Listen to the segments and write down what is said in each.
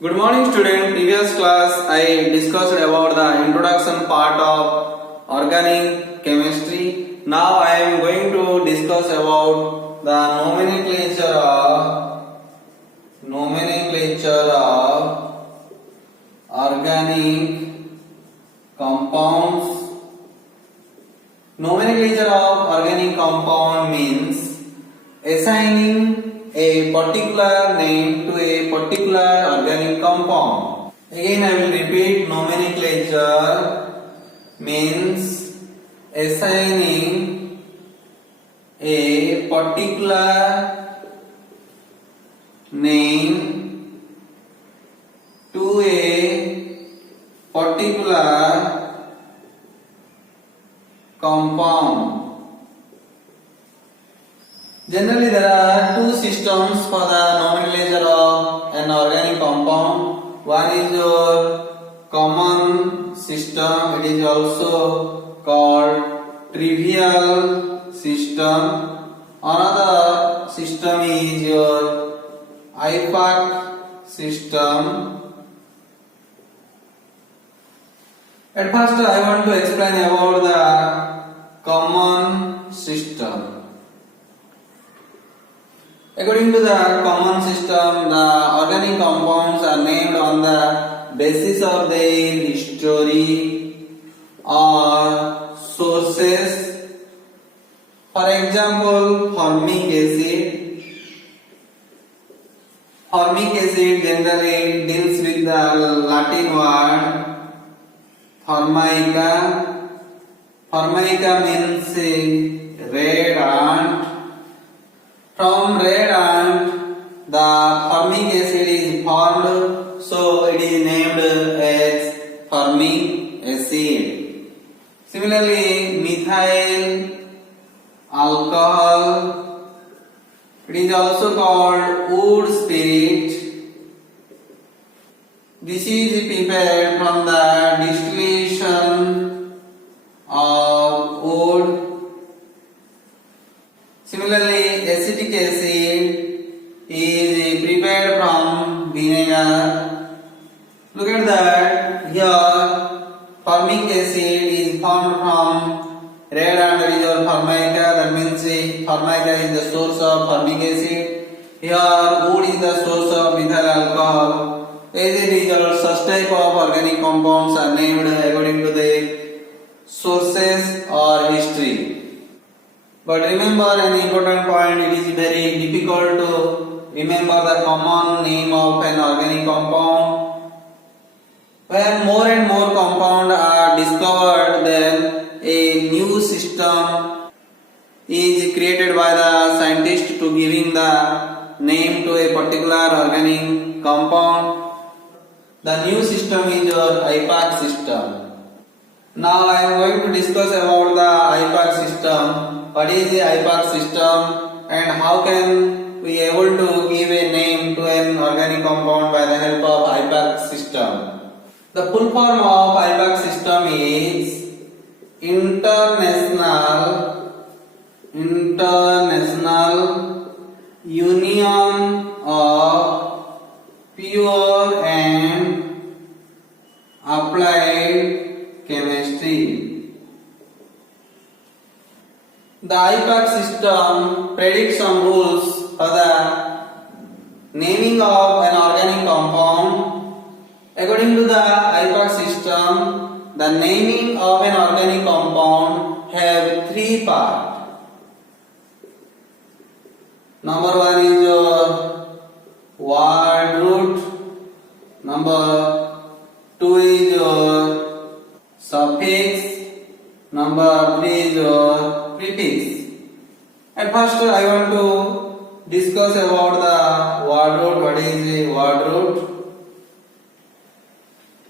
Good morning student. Previous class I discussed about the introduction part of organic chemistry. Now I am going to discuss about the nomenclature of organic compounds. Nomenclature of organic compound means assigning a particular name to a particular organic compound. Again I will repeat, nomenclature means assigning a particular name to a particular compound. Generally, there are two systems for the nomenclature of an organic compound. One is your common system. It is also called trivial system. Another system is your IUPAC system. At first, I want to explain about the common system. According to the common system, the organic compounds are named on the basis of their history or sources. For example, formic acid. Formic acid generally deals with the Latin word formica. Formica means red ant. From red ant, the formic acid is formed, so it is named as formic acid. Similarly, methyl alcohol, it is also called wood spirit. This is prepared from the distillation of wood. Similarly, acetic acid is prepared from vinegar. Look at that. Here, formic acid is formed from red ant, that is your formica. That means formica is the source of formic acid. Here, wood is the source of methyl alcohol. As a result, such type of organic compounds are named according to their sources or history. But remember an important point, it is very difficult to remember the common name of an organic compound. When more and more compounds are discovered, then a new system is created by the scientist to giving the name to a particular organic compound. The new system is your IUPAC system. Now I am going to discuss about the IUPAC system. What is the IUPAC system and how can we able to give a name to an organic compound by the help of IUPAC system? The full form of IUPAC system is International Union of Pure and Applied Chemistry. The IUPAC system predicts some rules for the naming of an organic compound. According to the IUPAC system, the naming of an organic compound have three parts. Number one is your word root. Number two is your suffix. Number three is your prefix. At first I want to discuss about the word root. What is a word root?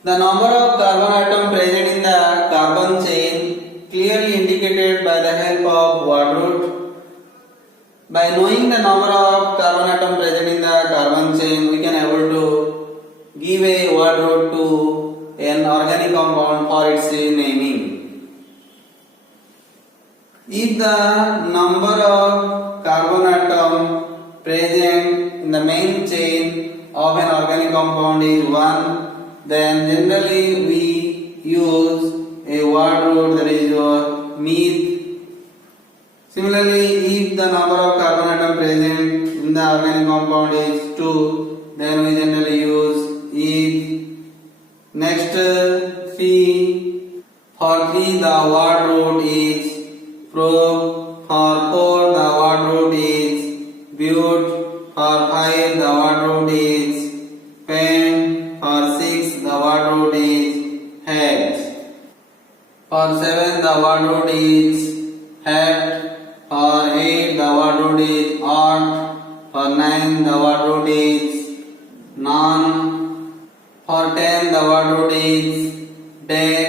The number of carbon atoms present in the carbon chain clearly indicated by the help of word root. By knowing the number of carbon atoms present in the carbon chain, we can able to give a word root to an organic compound for its naming. If the number of carbon atom present in the main chain of of an organic compound is 1, then generally we use a word root, that is your meth. Similarly, if the number of carbon atom present in the organic compound is 2, then we generally use eth. Next, 3. For 3 the word root is pro. For 4 the word root is but. For 5 the word root is pen. For 6 the word root is het. For 7 the word root is het. For 8 the word root is ought. For 9 the word root is none. For 10 the word root is dead.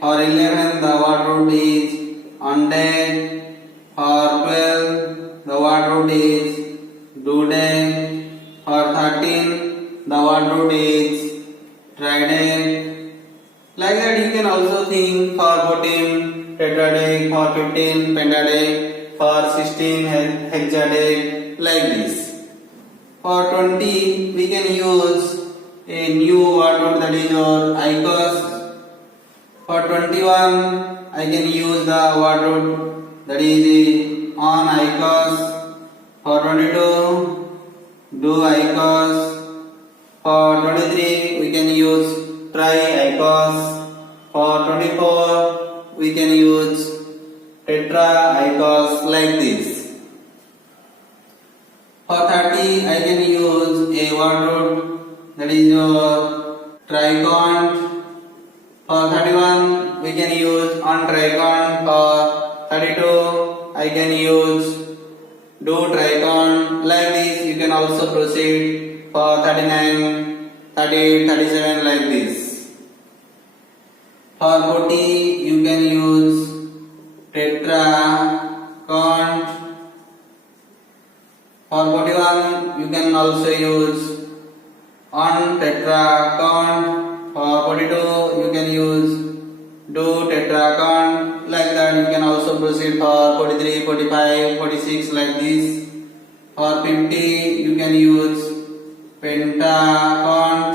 For 11 the word root is undead. For 12 the word root is doodead. For 13 the word root is trident. Like that you can also think for 14 tetradic, for 15 pentadic, for 16 hexadec, like this. For 20 we can use a new word root, that is your ICOS. For 21 I can use the word root, that is on ICOS. For 22 do ICOS. For 23 we can use try ICOS. For 24 we can use tetra ICOS, like this. For 30 I can use a word root, that is your tricont. For 31 we can use on tricont. For 32 I can use do tricont, like this. You can also proceed for 39, 38, 37, like this. For 40 you can use tetracont. For 41 you can also use on tetracont. For 42 you can use do tetracont, like that. You can also proceed for 43, 45, 46, like this. For 50 you can use pentacont,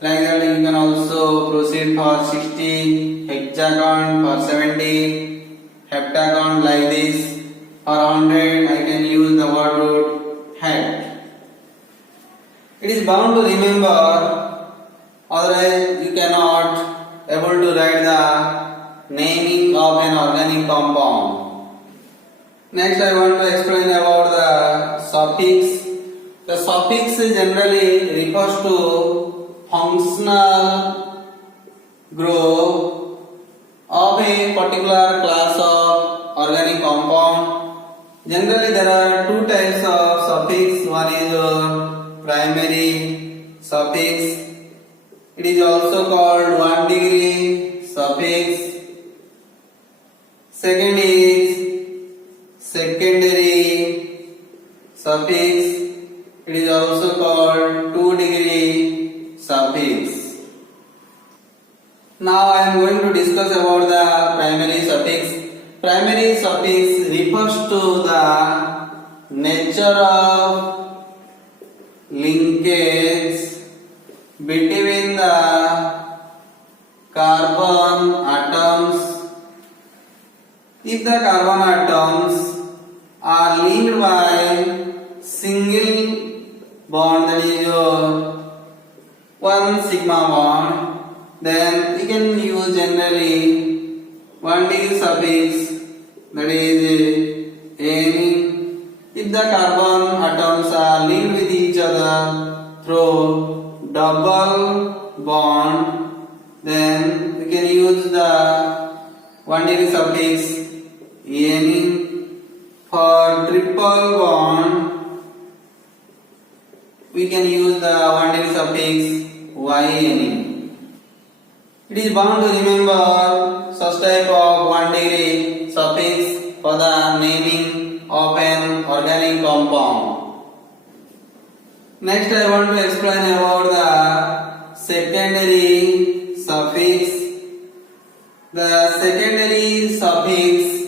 like that. You can also proceed for 60 hexacont. For 70 heptacont, like this. For 100 I can use the word root het. It is bound to remember, otherwise you cannot able to write the naming of an organic compound. Next I want to explain about the suffix. The suffix generally refers to functional group of a particular class of organic compound. Generally there are two types of suffix. One is primary suffix. It is also called 1 degree suffix. Second is secondary suffix. It is also called 2 degree suffix. Now I am going to discuss about the primary suffix. Primary suffix refers to the nature of linkage between the carbon atoms. If the carbon atoms are linked by single bond, that is your 1 sigma bond, then we can use generally 1 degree suffix, that is N. If the carbon atoms are linked with each other through double bond, then we can use the 1 degree suffix N. For triple bond, we can use the 1 degree suffix YN. It is bound to remember such type of 1 degree suffix for the naming of an organic compound. Next I want to explain about the secondary suffix. The secondary suffix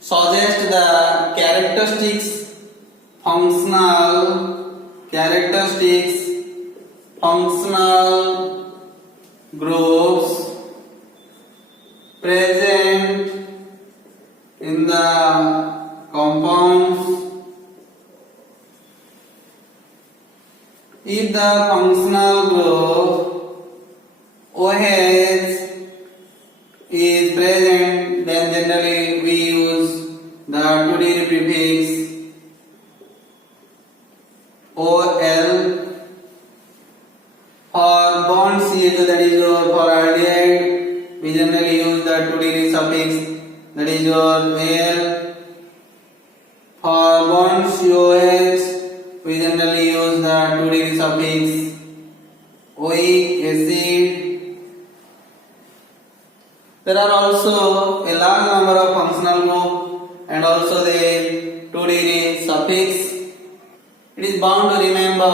suggests the characteristics, functional characteristics functional groups present in the compounds. If the functional group OH is present, then generally we use the 2-degree prefix OL. For bond CH, that is your for aldehyde, we generally use the 2-degree suffix, that is your Al. For bond COH, we generally use the 2-degree suffix oic acid. There are also a large number of functional groups and also the 2-degree suffix. It is bound to remember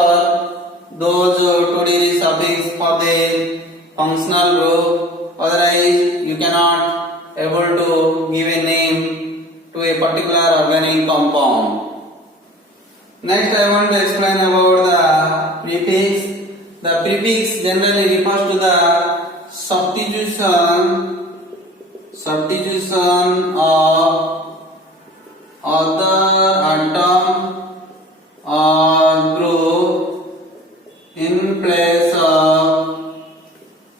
those 2-degree suffix for the functional group, otherwise you cannot able to give a name to a particular organic compound. Next I want to explain about the prefix. The prefix generally refers to the substitution of other atom or group in place of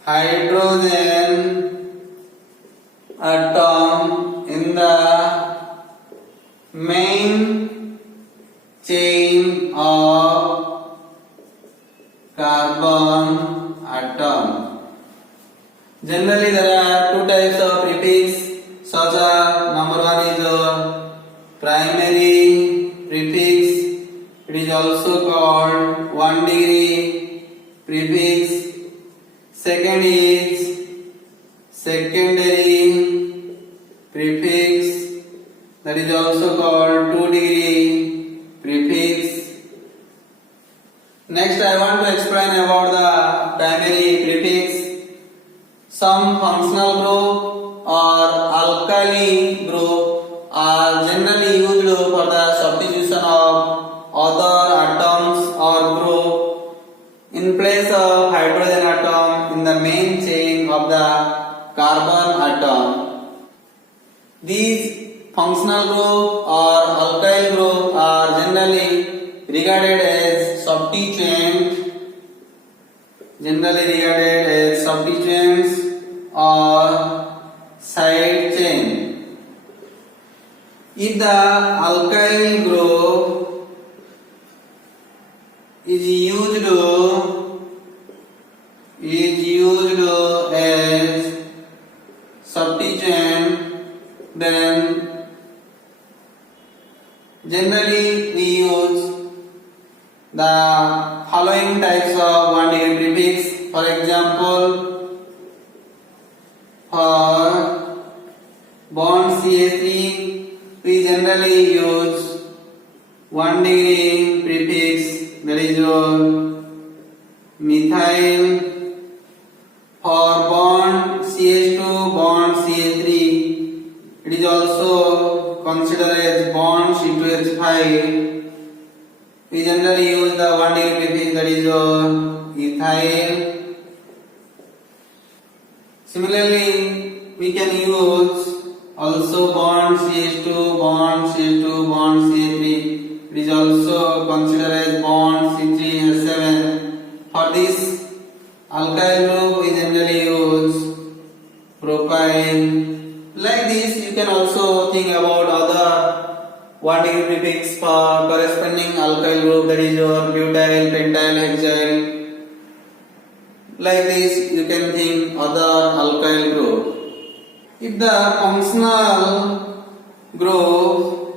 hydrogen atom in the main chain of carbon atom. Generally there are two types of prefix, such as number one is primary prefix. It is also called 1-degree prefix. Second is secondary prefix, that is also called 2-degree prefix. Next I want to explain about the primary prefix. Some functional group or alkali group are generally used for the substitution of other atoms or group in place of hydrogen atom in the main chain of the carbon atom. These functional group or alkyl group are generally regarded as substituents, or side chain. If the alkyl group is used as substituent, then generally we use the following types of 1-degree prefix. For example, for bond CH3, we generally use 1-degree prefix, that is your methyl. For bond CH2, bond CH3, it is also considered as bond C2H5. We generally use the 1-degree prefix, that is your ethyl. Similarly, we can use also bond CH2, bond CH2, bond CH3. It is also considered as bond C3H7. For this alkyl group, we generally use propyl. Like this, you can also think about other 1-degree prefix for corresponding alkyl group, that is your butyl, pentyl, hexyl. Like this, you can think other alkyl group. If the functional group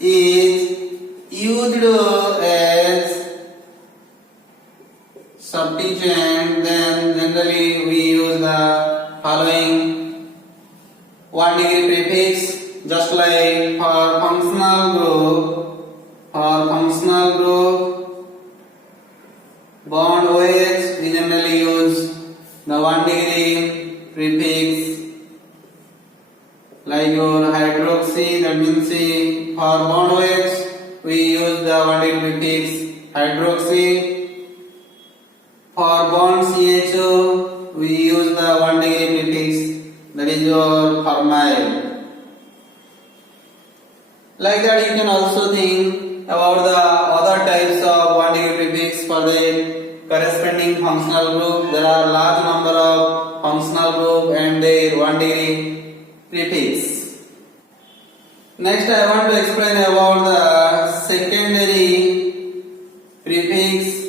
is used as substituent, then generally we use the following 1-degree prefix. Just like for functional group, bond OH, we generally use the 1-degree prefix. Like your hydroxy, that means for bond OH, we use the 1-degree prefix hydroxy. For bond CHO, we use the 1 degree prefix, that is your formyl. Like that, you can also think about the other types of 1 degree prefix for the corresponding functional group. There are large number of functional group and their 1 degree prefix. Next, I want to explain about the secondary prefix.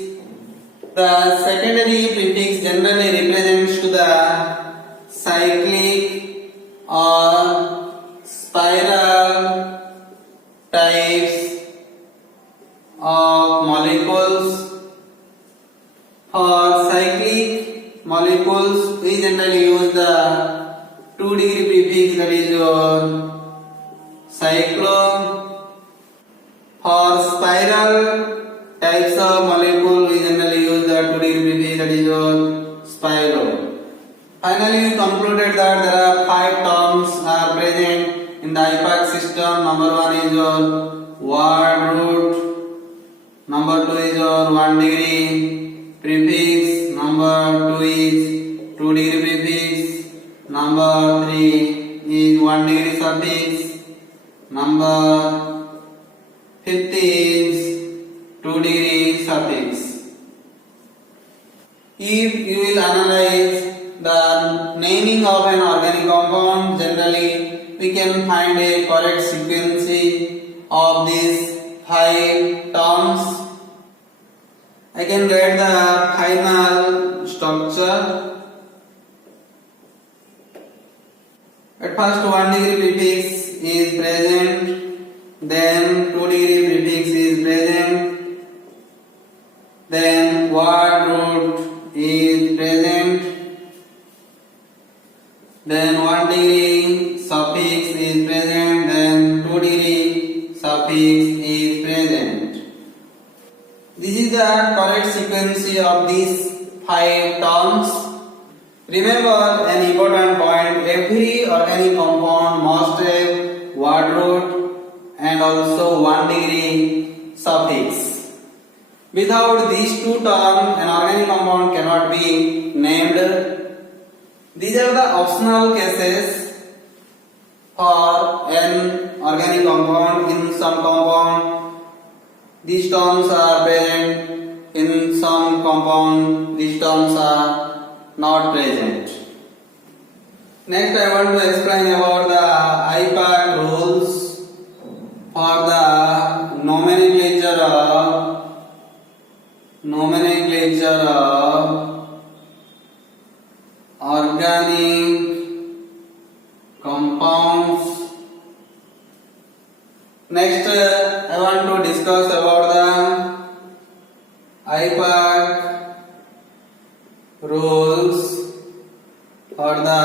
The secondary prefix generally represents to the cyclic or spiral types of molecules. For cyclic molecules, we generally use the 2 degree prefix, that is your cyclo. For spiral types of molecule, we generally use the 2 degree prefix, that is your spiro. Finally, we concluded that there are 5 terms are present in the IUPAC system. Number 1 is your word root. Number 2 is your 1 degree prefix. Number 2 is 2 degree prefix. Number 3 is 1 degree suffix. Number 5th is 2 degree suffix. If you will analyze the naming of an organic compound, generally we can find a correct sequence of these 5 terms. I can write the final structure. At first 1 degree prefix is present, then 2 degree prefix is present, then word root is present, then 1 degree suffix is present, then 2 degree suffix is present. This is the correct sequence of these 5 terms. Remember an important point, every organic compound must have word root and also 1 degree suffix. Without these 2 terms, an organic compound cannot be named. These are the optional cases for an organic compound. In some compound, these terms are present. In some compound, these terms are not present. Next, I want to explain about the IUPAC rules for the nomenclature of organic compounds. Next, I want to discuss about the IUPAC rules for the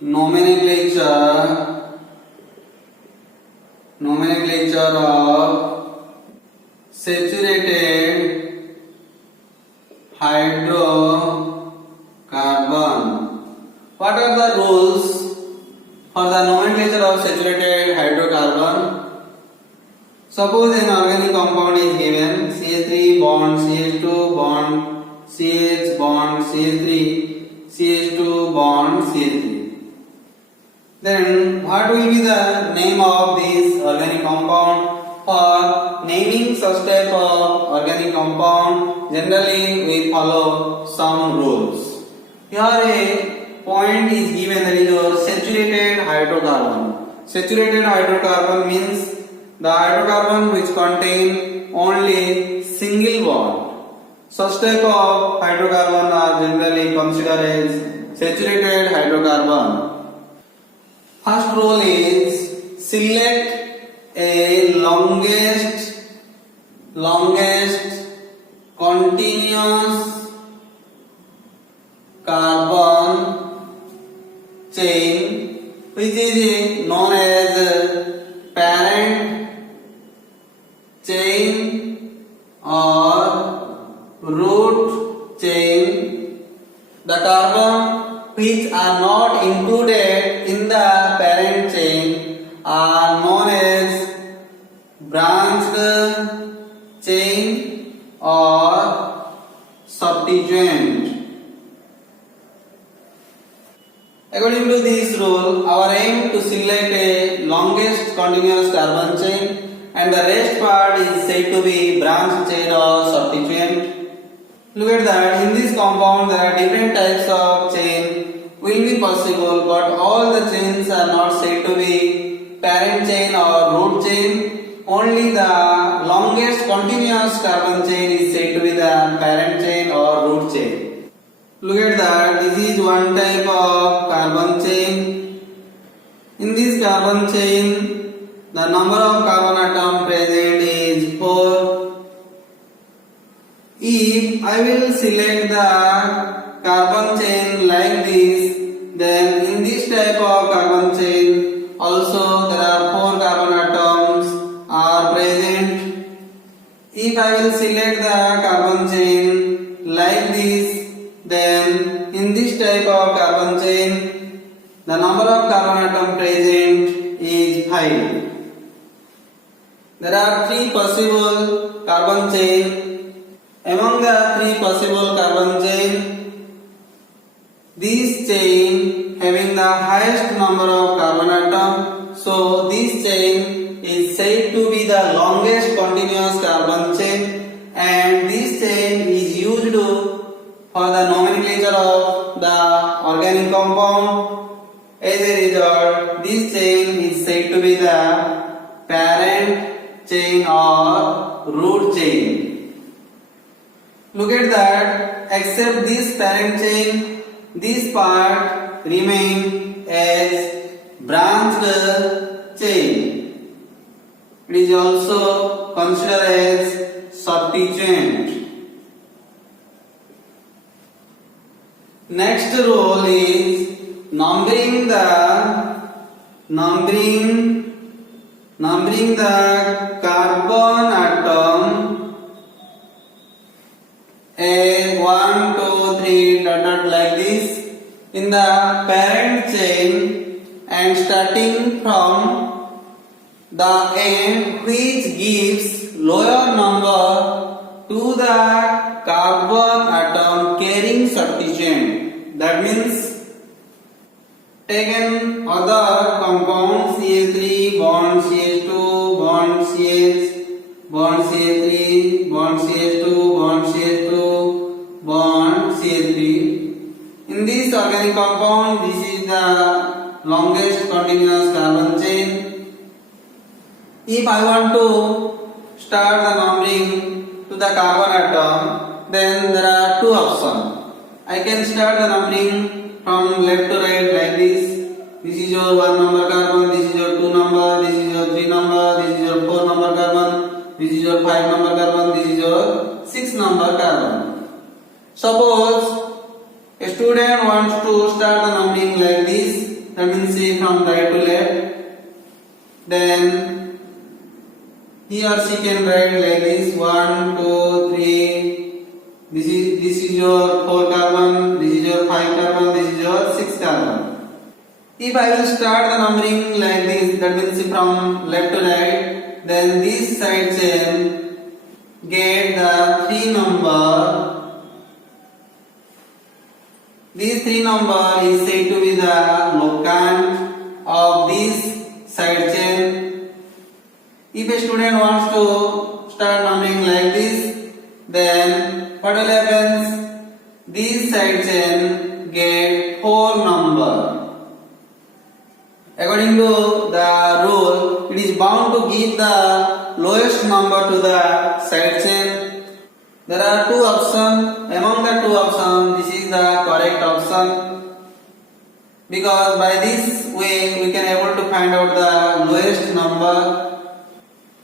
nomenclature of saturated hydrocarbon. What are the rules for the nomenclature of saturated hydrocarbon? Suppose an organic compound is given CH3 bond CH2 bond CH bond CH3 CH2 bond CH3. Then what will be the name of this organic compound? For naming such type of organic compound, generally we follow some rules. Here a point is given, that is your saturated hydrocarbon. Saturated hydrocarbon means the hydrocarbon which contain only single bond. Such type of hydrocarbon are generally considered as saturated hydrocarbon. First rule is select a longest continuous carbon chain which is known as parent chain or root chain. The carbon which are not included in the parent chain are known as branched chain or substituent. According to this rule, our aim to select a longest continuous carbon chain and the rest part is said to be branch chain or substituent. Look at that, in this compound there are different types of chain will be possible, but all the chains are not said to be parent chain or root chain. Only the longest continuous carbon chain is said to be the parent chain or root chain. Look at that, this is one type of carbon chain. In this carbon chain, the number of carbon atom present is 4. If I will select the carbon chain like this, then in this type of carbon chain also there are 4 carbon atoms are present. If I will select the carbon chain like this, then in this type of carbon chain the number of carbon atom present is 5. There are 3 possible carbon chain. Among the 3 possible carbon chain, this chain having the highest number of carbon atom, so this chain is said to be the longest continuous carbon chain, and this chain is used for the nomenclature of the organic compound. As a result, this chain is said to be the parent chain or root chain. Look at that, except this parent chain, this part remain as branched chain. It is also considered as substituent. Next rule is numbering the carbon atom as 1, 2, 3 like this in the parent chain and starting from the end, which gives lower number to the carbon atom carrying substituent. That means taken other compound CH3 bond CH2 bond CH bond CH3 bond CH2 bond CH2 bond CH3. In this organic compound, this is the longest continuous carbon chain. If I want to start the numbering to the carbon atom, then there are 2 options. I can start the numbering from left to right like this. This is your 1 number carbon, this is your 2 number, this is your 3 number, this is your 4 number carbon, this is your 5 number carbon, this is your 6 number carbon. Suppose a student wants to start the numbering like this, that means say from right to left, then he or she can write like this 1, 2, 3. This is your 4 carbon, this is your 5 carbon, this is your 6 carbon. If I will start the numbering like this, that means from left to right, then this side chain get the 3 number. This 3 number is said to be the locant of this side chain. If a student wants to start numbering like this, then what will happen? This side chain get 4 number. According to the rule, it is bound to give the lowest number to the side chain. There are 2 options. Among the 2 options, this is the correct option, because by this way we can able to find out the lowest number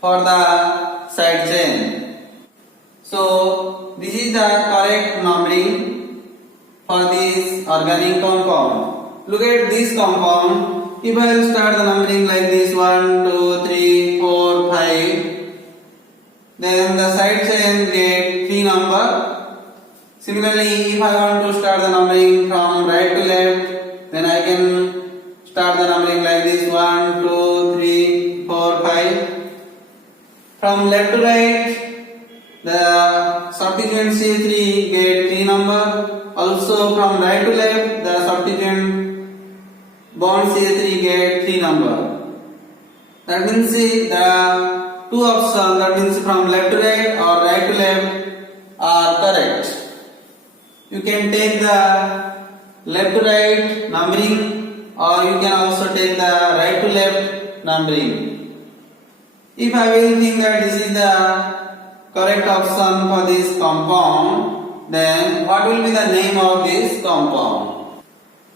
for the side chain. So this is the correct numbering for this organic compound. Look at this compound. If I will start the numbering like this 1, 2, 3, 4, 5, then the side chain get 3 number. Similarly, if I want to start the numbering from right to left, then I can start the numbering like this 1, 2, 3, 4, 5. From left to right, the substituent C3 get 3 3 number. Also from right to left, the substituent bond CH3 get 3 number. That means the two options, that means from left to right or right to left, are correct. You can take the left to right numbering, or you can also take the right to left numbering. If I will think that this is the correct option for this compound, then what will be the name of this compound?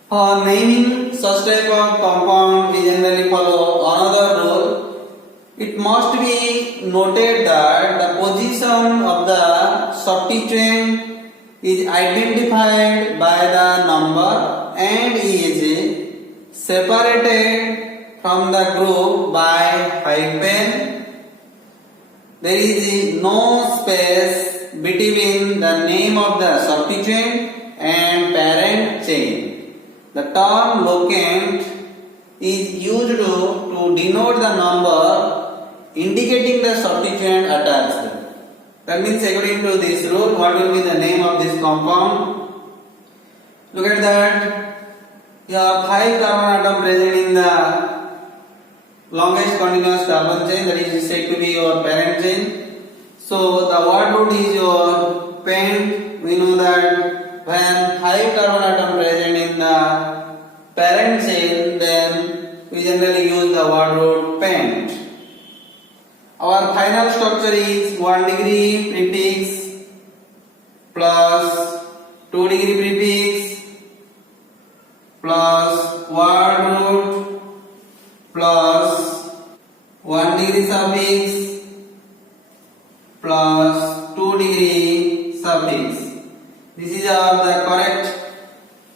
For naming such type of compound, we generally follow another rule. It must be noted that the position of the substituent is identified by the number and is separated from the group by hyphen. There is no space between the name of the substituent and parent chain. The term locant is used to denote the number indicating the substituent attached. That means according to this rule, what will be the name of this compound? Look at that. You have 5 carbon atoms present in the longest continuous carbon chain, that is said to be your parent chain. So the word root is your parent. We know that when 5 carbon atoms present in the parent chain, then we generally use the word root parent. Our final structure is 1 degree prefix plus 2 degree prefix plus word root plus 1 degree suffix plus 2 degree suffix. This is the correct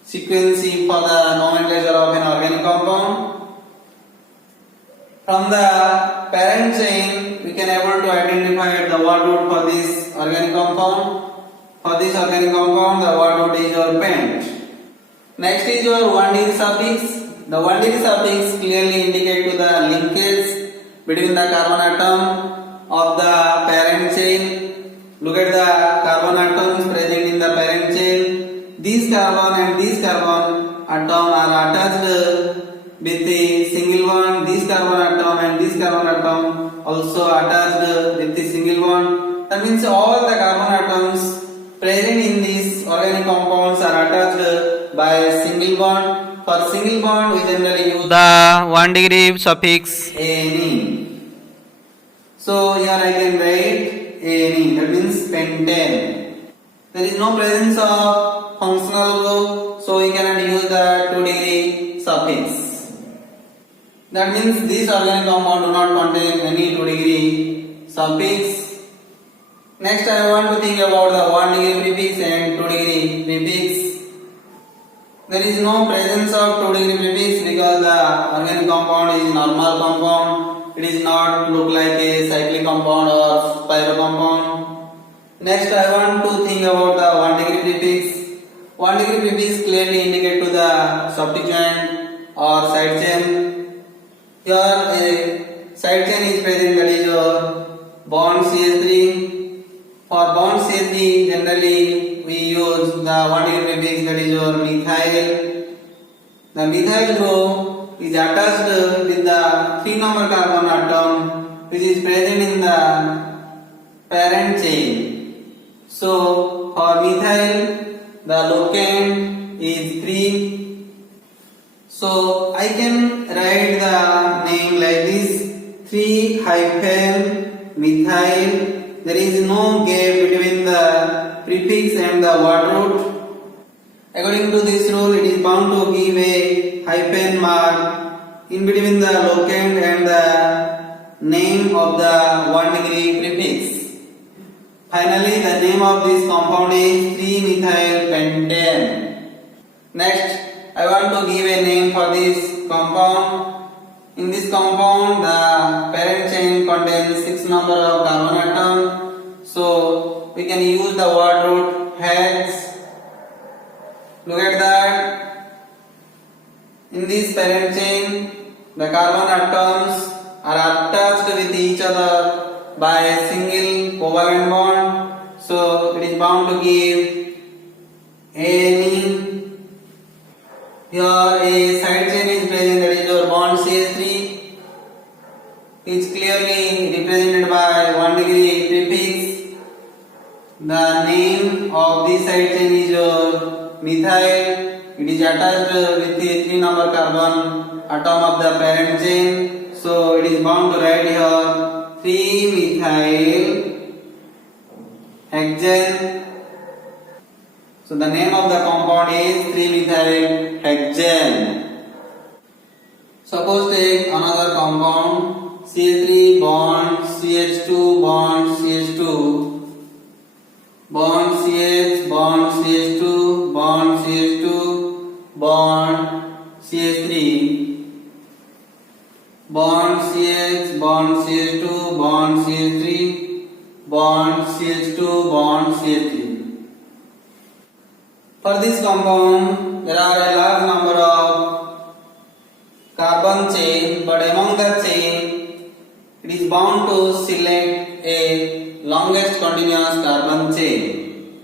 sequence for the nomenclature of an organic compound. From the parent chain, we can able to identify the word root for this organic compound. For this organic compound, the word root is your parent. Next is your 1 degree suffix. The 1 degree suffix clearly indicate to the linkage between the carbon atom of the parent chain. Look at the carbon atoms present in the parent chain. These carbon and these carbon atom are attached with the single bond. This carbon atom and this carbon atom also attached with the single bond. That means all the carbon atoms present in these organic compounds are attached by a single bond. For single bond, we generally use the 1 degree suffix ane. So here I can write ane, that means pentane. There is no presence of functional group, so we cannot use the 2 degree suffix. That means this organic compound do not contain any 2 degree suffix. Next I want to think about the 1 degree prefix and 2 degree prefix. There is no presence of 2 degree prefix because the organic compound is normal compound. It is not look like a cyclic compound or spiral compound. Next I want to think about the 1 degree prefix. 1 degree prefix clearly indicate to the substituent or side chain. Here a side chain is present, that is your bond CH3. For bond CH3 generally we use the 1 degree prefix, that is your methyl. The methyl group is attached with the 3 number carbon atom which is present in the parent chain. So for methyl the locant is 3. So I can write the name like this: 3 hyphen methyl. There is no gap between the prefix and the word root. According to this rule, it is bound to give a hyphen mark in between the locant and the name of the 1 degree prefix. Finally, the name of this compound is 3-methyl pentane. Next, I want to give a name for this compound. In this compound, the parent chain contains 6 number of carbon atoms. So we can use the word root hex. Look at that. In this parent chain, the carbon atoms are attached with each other by a single covalent bond. So it is bound to give Any. Here a side chain is present, that is your bond CH3 is clearly represented by 1 degree prefix. The name of this side chain is your methyl. It is attached with the 3 number carbon atom of the parent chain. So it is bound to write here 3-methyl hexane. So the name of the compound is 3-methyl hexane. Suppose take another compound CH3 bond CH2 bond CH2 bond CH bond CH2 bond CH2 bond CH3 bond CH bond CH2 bond CH3 bond CH2 bond CH3. For this compound, there are a large number of carbon chain, but among the chain, it is bound to select a longest continuous carbon chain.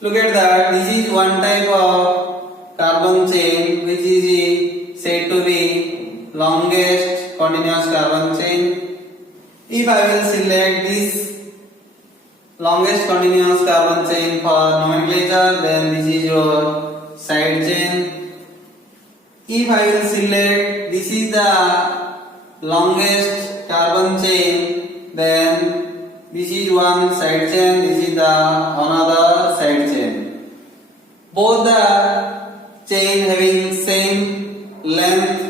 Look at that. This is one type of carbon chain which is said to be longest continuous carbon chain. If I will select this longest continuous carbon chain for nomenclature, then this is your side chain. If I will select this is the longest carbon chain, then this is one side chain, this is the another side chain. Both the chain having same length.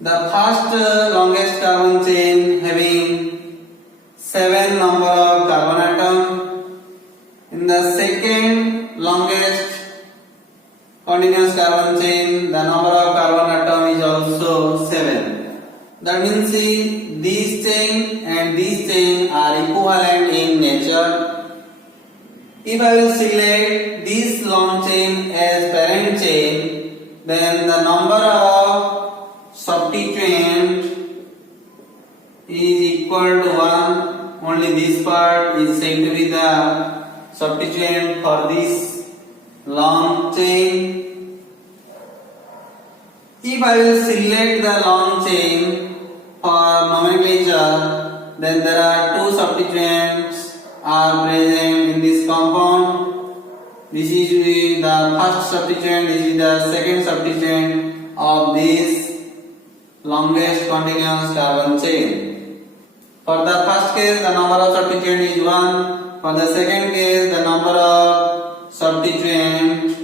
The first longest carbon chain having 7 number of carbon atom. In the second longest continuous carbon chain, the number of carbon atom is also 7. That means this chain and this chain are equivalent in nature. If I will select this long chain as parent chain, then the number of substituent is equal to 1. Only this part is said to be the substituent for this long chain. If I will select the long chain for nomenclature, then there are 2 substituents are present in this compound. This is the first substituent, this is the second substituent of this longest continuous carbon chain. For the first case, the number of substituent is 1. For the second case, the number of substituent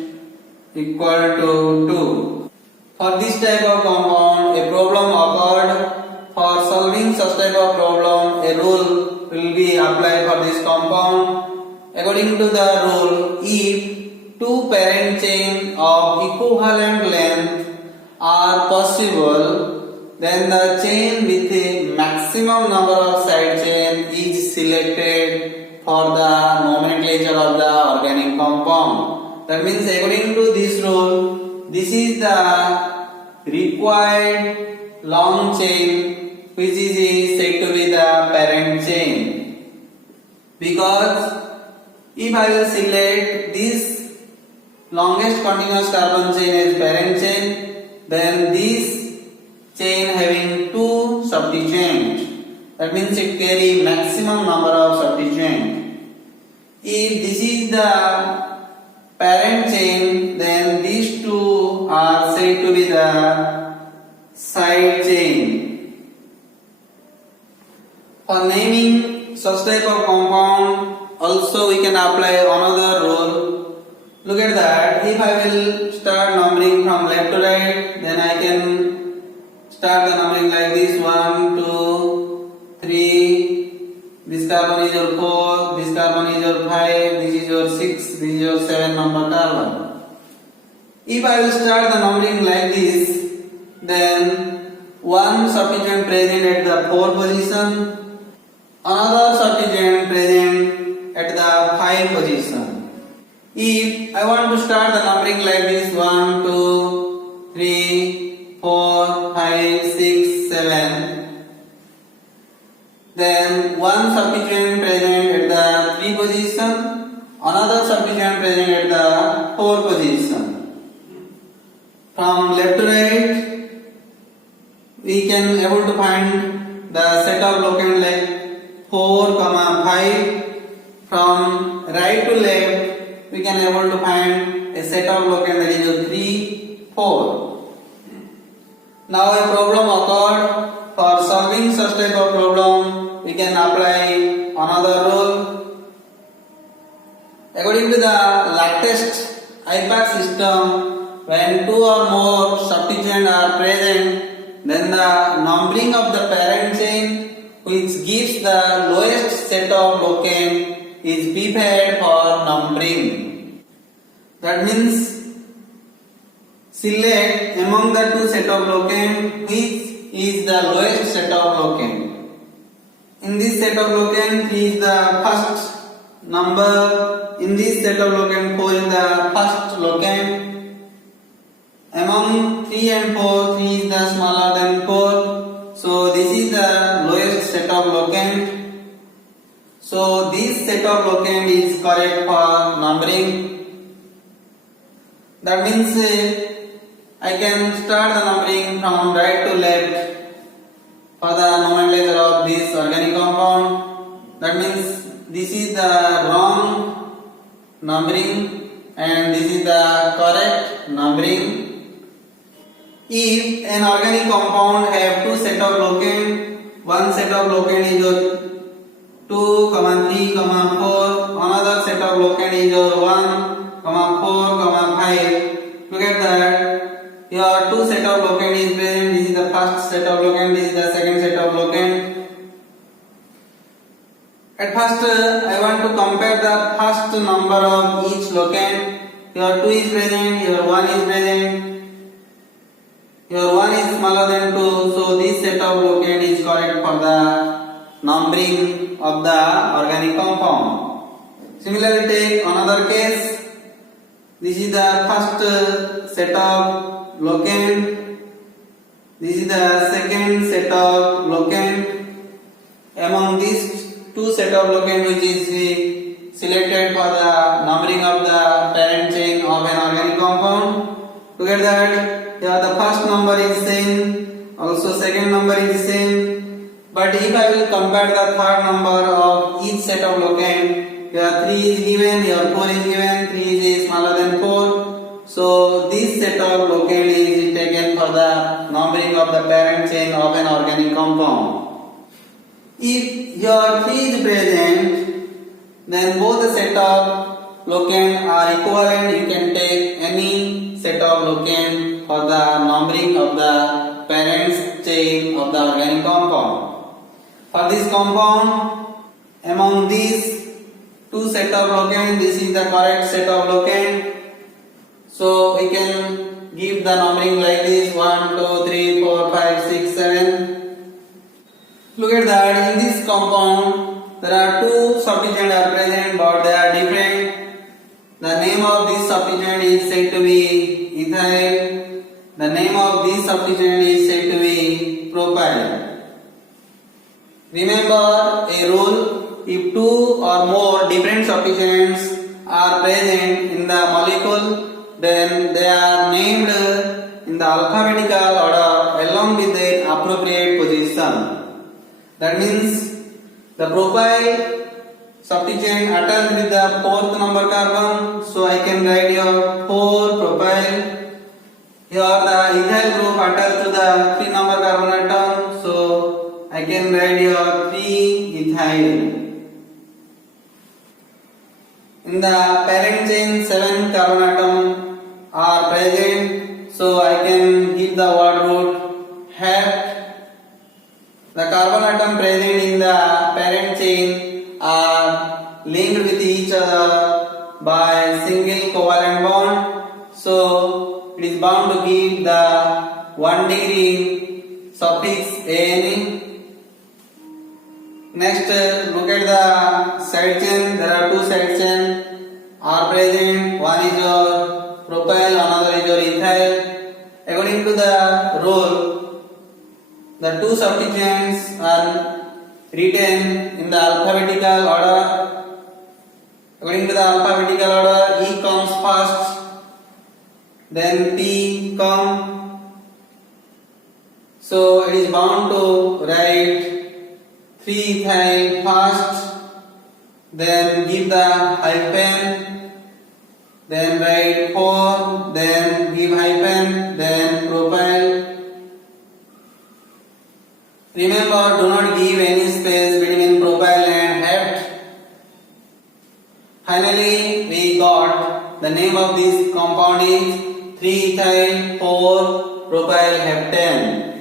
equal to 2. For this type of compound, a problem occurred. For solving such type of problem, a rule will be applied for this compound. According to the rule, if 2 parent chain of equivalent length are possible, then the chain with a maximum number of side chain is selected for the nomenclature of the organic compound. That means according to this rule, this is the required long chain which is said to be the parent chain. Because if I will select this longest continuous carbon chain as parent chain, then this chain having 2 substituents. That means it carry maximum number of substituents. If this is the parent chain, then these 2 are said to be the side chain. For naming such type of compound, also we can apply another rule. Look at that. If I will start numbering from left to right, then I can start the numbering like this: 1, 2, 3. This carbon is your 4, this carbon is your 5, this is your 6, this is your 7 number carbon. If I will start the numbering like this, then one substituent present at the 4th position, another substituent present at the 5th position. If I want to start the numbering like this: 1, 2, 3, 4, 5, 6, 7, then one substituent present at the 3 position, another substituent present at the 4th position. From left to right, we can able to find the set of locant like 4, 5. From right to left, we can able to find a set of locant that is 3, 4. Now a problem occurred. For solving such type of problem, we can apply another rule. According to the latest IPAC system, when 2 or more substituents are present, then the numbering of the parent chain, which gives the lowest set of locant, is prepared for numbering. That means select among the 2 set of locant which is the lowest set of locant. In this set of locant, 3 is the first number. In this set of locant, 4 is the first locant. Among 3 and 4, 3 is the smaller than 4. So this is the lowest set of locant. So this set of locant is correct for numbering. That means I can start the numbering from right to left for the nomenclature of this organic compound. That means this is the wrong numbering and this is the correct numbering. If an organic compound have 2 set of locant, one set of locant is 2, 3, 4, another set of locant is 1, 4, 5. Look at that. Here 2 set of locant is present. This is the first set of locant, this is the second set of locant. At first, I want to compare the first number of each locant. Here 2 is present, here 1 is present. Here 1 is smaller than 2, so this set of locant is correct for the numbering of the organic compound. Similarly, take another case. This is the first set of locant. This is the second set of locant. Among these 2 set of locant which is selected for the numbering of the parent chain of an organic compound. Look at that. Here the first number is same, also second number is same. But if I will compare the third number of each set of locant, here 3 is given, here 4 is given, 3 is smaller than 4. So this set of locant is taken for the numbering of the parent chain of an organic compound. If here 3 is present, then both the set of locant are equivalent. You can take any set of locant for the numbering of the parent chain of the organic compound. For this compound, among these 2 set of locant, this is the correct set of locant. So we can give the numbering like this: 1, 2, 3, 4, 5, 6, 7. Look at that. In this compound, there are 2 substituents are present, but they are different. The name of this substituent is said to be ethyl. The name of this substituent is said to be propyl. Remember a rule: if 2 or more different substituents are present in the molecule, then they are named in the alphabetical order along with their appropriate position. That means the propyl substituent attached with the 4th number carbon, so I can write here 4 propyl. Here the ethyl group attached to the 3 number carbon atom, so I can write here 3 ethyl. In the parent chain, 7 carbon atom are present, so I can give the word root hat. The carbon atom present in the parent chain are linked with each other by single covalent bond, so it is bound to give the 1 degree suffix An. Next, look at the side chain. There are 2 side chains are present. One is your propyl, another is your ethyl. According to the rule, the 2 substituents are written in the alphabetical order. According to the alphabetical order, E comes first, then P come. So it is bound to write 3-ethyl first, then give the hyphen, then write 4, then give hyphen, then propyl. Remember, do not give any space between propyl and hept. Finally, we got the name of this compound is 3-ethyl 4-propyl heptane.